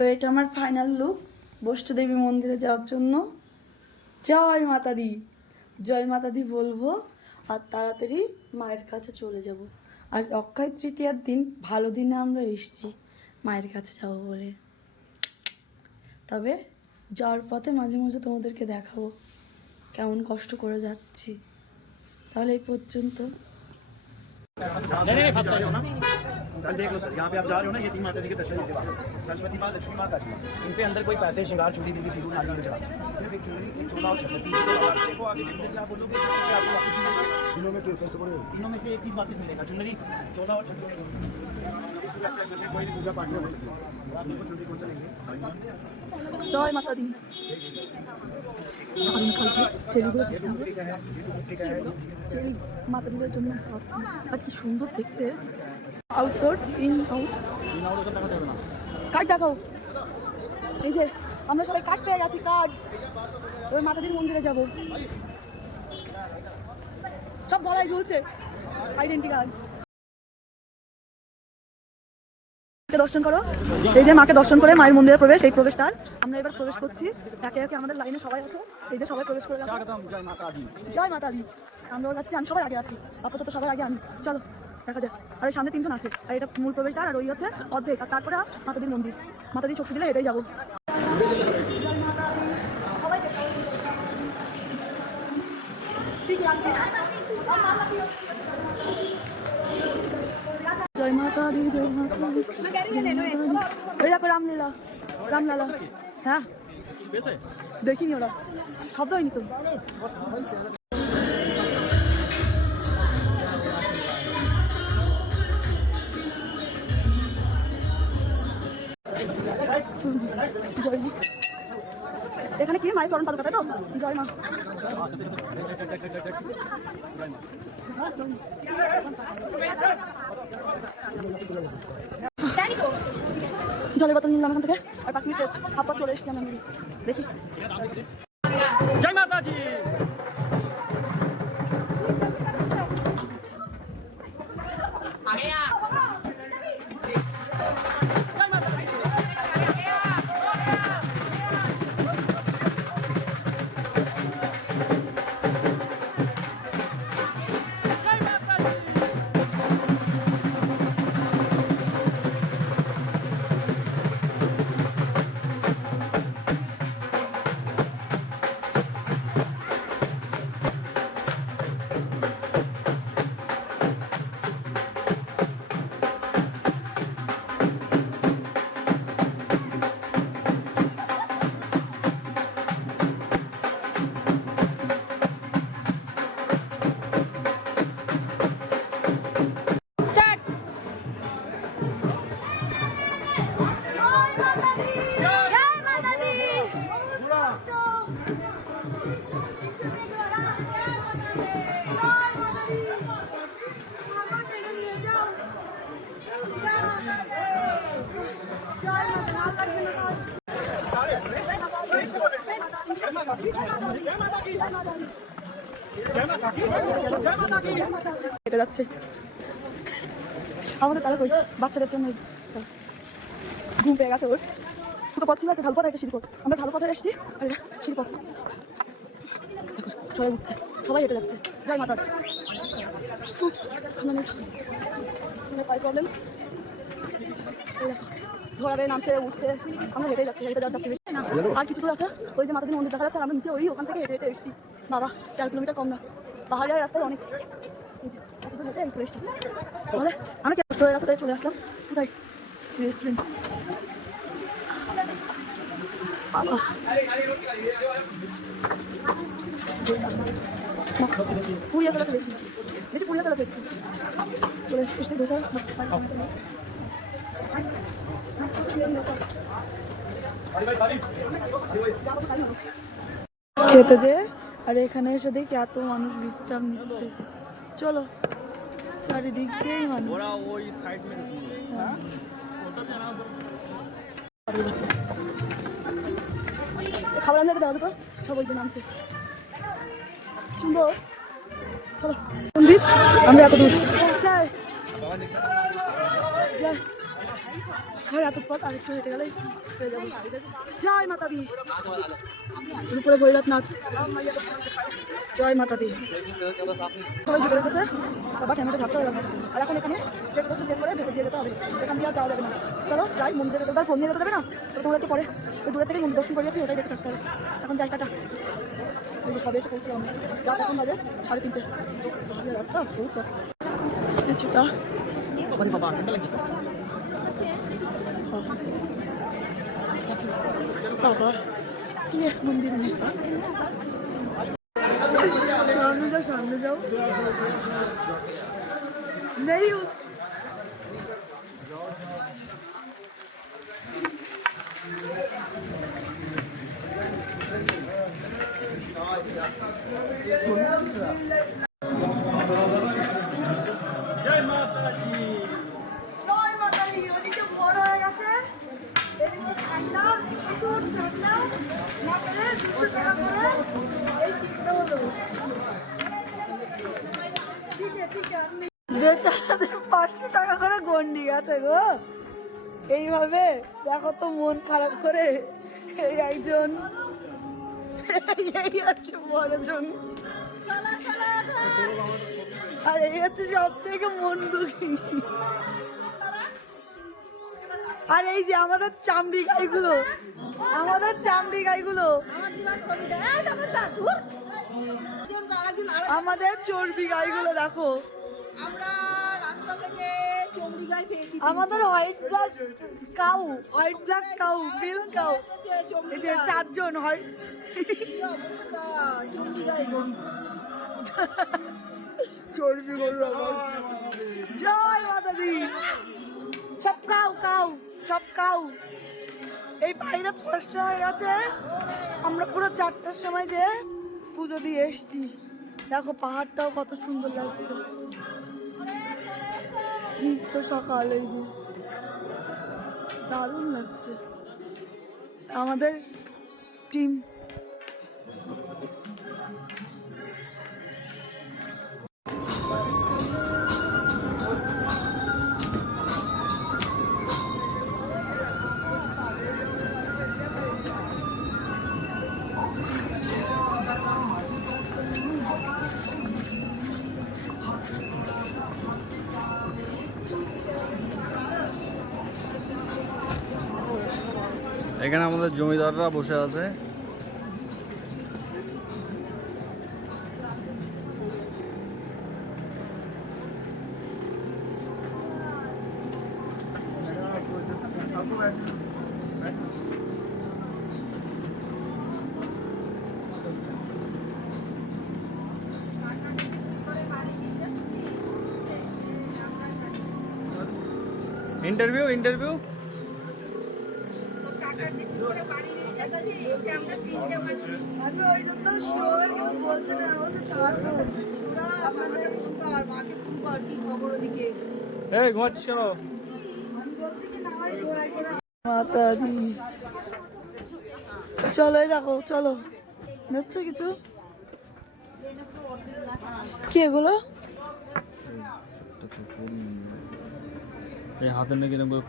তো এটা আমার ফাইনাল লুক বৈষ্ণদেবী মন্দিরে যাওয়ার জন্য। জয় মাতা দি, জয় মাতা দি বলবো আর তাড়াতাড়ি মায়ের কাছে চলে যাব। আজ অক্ষয় তৃতীয়ার দিন, ভালো দিনে আমরা এসেছি মায়ের কাছে যাবো বলে। তবে যাওয়ার পথে মাঝে মাঝে তোমাদেরকে দেখাবো কেমন কষ্ট করে যাচ্ছি। তাহলে এই পর্যন্ত। नहीं फर्स्ट टाइम हो ना कल देख लो सर, यहाँ पे आप जा रहे हो ना, ये तीन माता जी के दर्शन के बाद सरस्वती माँ लक्ष्मी माता जी, इन पे अंदर कोई पैसे श्रृंगार चूड़ी देवी सिंदूर नारियल चढ़ा, सिर्फ एक चूड़ी एक चोला और छत्तीस देखो आगे देखो आप बोलोगे कि आपको वापस मिलेगा। तीनों में कैसे पड़ेगा? तीनों में से एक चीज़ वापस मिलेगा, चुनरी चोला और छत्तीस। कोई भी पूजा पाठ में हो सकती है, आप देखो चुनरी कौन सा लेंगे। জয় মাতা দি। চেরি মাতা দিদের জন্য খাওয়াচ্ছি আর কি সুন্দর দেখতে। আউটডোর ইন আউট কার্ড দেখাও। এই যে আমরা সবাই কার্ড পেয়ে গেছি, কার্ড। ওই মাতাদির মন্দিরে যাব, সব গলায় ঝুলছে আইডেন্টি কার্ড। দর্শন করো, এই যে মাকে দর্শন করে মায়ের মন্দিরে প্রবেশ, এই প্রবেশদ্বার। আমরা এবার প্রবেশ করছি একে একে, আমাদের লাইনে সবাই আছে। এই যে সবাই প্রবেশ করে গেছে। জয় মাতা দি। আমরাও যাচ্ছি, আমি সবার আগে আছি, আপাতত সবার আগে আমি। চলো দেখা যায়। আর ওই সামনে 3জন আছে, আর এটা মূল প্রবেশদ্বার, আর ওই হচ্ছে অর্ধেক, আর তারপরে মাতাদির মন্দির। মাতাদির শক্তি দিলে এটাই যাবো। জয় মাতা দি, জয় মাতা দি। ওই দেখো রামলীলা, রামলালা। হ্যাঁ দেখিনি, ওরা শব্দ হয়নি তো। এখানে কি মায়ের করণ পাদুকা, তাই তো? জয় মা। জলের বোতল নিলাম এখান থেকে, আর 5 মিনিট টেস্ট, হাফ চলে এসেছি আমি। দেখি। জয় মাতা জি। এটা যাচ্ছে আমাদের, তারা কই বাচ্চাদের জন্য ঘুম পেয়ে গেছে ওর। দুটো পথ ছিল, একটা ঢালপথ, একটা সিঁড়িপথ। আমরা ঢালপথে এসেছি, আর এটা সিঁড়িপথ। সবাই উঠছে, সবাই হেঁটে যাচ্ছে। জয় মাতা। মানে পাই প্রবলেম, ঘোরাবে নামছে উঠছে, আমরা হেঁটে যাচ্ছি, হেঁটে যাচ্ছি। আর কিছু দূর আছে, ওই যে মাতাদির মন্দির দেখা যাচ্ছে, আমরা নিচে ওই ওখান থেকে হেঁটে হেঁটে এসেছি। বাবা 4 কিলোমিটার কম না, পাহাড়ের রাস্তায় অনেক হেঁটে এই করে এসেছি। তাহলে আমি কষ্ট হয়ে গেছে, তাই চলে আসলাম। কোথায় রেস্টুরেন্ট? পুড়িয়ে ফেলেছে, বেশি বেশি পুড়িয়ে ফেলেছে। চলে এসেছি দোচা খেতে যে, আর এখানে এসে দেখি এত মানুষ বিশ্রাম নিচ্ছে। চলো, চারিদিক দিয়েই মানুষ। খাবার আনতে দেওয়া তো সব ওই যে নামছে, সুন্দর। চলো মন্দির, আমরা এত দূর। জয় জয় আর এত পথ আর একটু হেঁটে গেলেই পেয়ে যাবো। জয় মাতা দি। উপরে ভৈরব নাচ। জয় মাতা দি। সবাই ঢুকে রেখেছে, বাবা ক্যামেরা ঝাপসা হয়ে গেছে। আর এখন এখানে চেক পোস্টে চেক করে ভেতর দিয়ে যেতে হবে, এখান দিয়ে আর যাওয়া যাবে না। চলো যাই, মন্দিরে ভেতর ফোন নিয়ে যেতে দেবে না, তো তোমরা একটু পরে ওই দূরের থেকে মন্দির দর্শন করিয়েছি, ওটাই দেখে থাকতে হবে। এখন যাই, টাটা। এই যে সবে এসে পৌঁছলাম, রাত এখন বাজে 3:30। রাস্তা বহুত পথ। জুতা अरे बाबा ठंडा लग जाता বাবা চিয়ে মন্দির নেই। সামনে যাও, সামনে যাও। নেই जय माता जी। জয় মাতা দি। ওদিকে বড় হয়ে গেছে, এদিকে ঠান্ডা, প্রচুর ঠান্ডা। না পেরে 200 টাকা করে এই কিনতে হলো। ঠিক আছে, বেচারাদের 500 টাকা করে গন্ডি গেছে গো। এইভাবে দেখো তো মন খারাপ করে এই একজন, এই হচ্ছে বড়জন, আর এই হচ্ছে সব থেকে মন দুঃখী। আর এই যে আমাদের চামড়ি গাইগুলো, আমাদের চামড়ি গাইগুলো, আমাদের চর্বি গাইগুলো দেখো। আমরা রাস্তা থেকে চমড়ি গাই পেয়েছি। আমাদের white black cow, white black cow, milk cow. এই যে 4 জন হয়। অবস্থা চমড়ি গাই গরু। চর্বি গরু আমার। জয় মাতা দি। সব কাউ কাউ, সব কাউ। এই বাড়িটা ফর্সা হয়ে গেছে। আমরা পুরো 4টার সময় যে পুজো দিয়ে এসছি। দেখো পাহাড়টাও কত সুন্দর লাগছে, স্নিগ্ধ সকাল, এই যে দারুণ লাগছে। আমাদের টিম এখানে আমাদের জমিদাররা বসে আছে। ইন্টারভিউ ইন্টারভিউ আমি ওই জন্য শিবের কিছু বলছে না, বলছে তারপর আপনাদের মাকে ফোন কর, কি খবর ওদিকে? এই ঘুমাচ্ছিস কেন? আমি বলছি কি না হয় ঘোরাই ঘোরা। মাতা দি। চলো এই দেখো, চলো দেখছো কিছু কি এগুলো? এই হাতের নাকি এরকম করে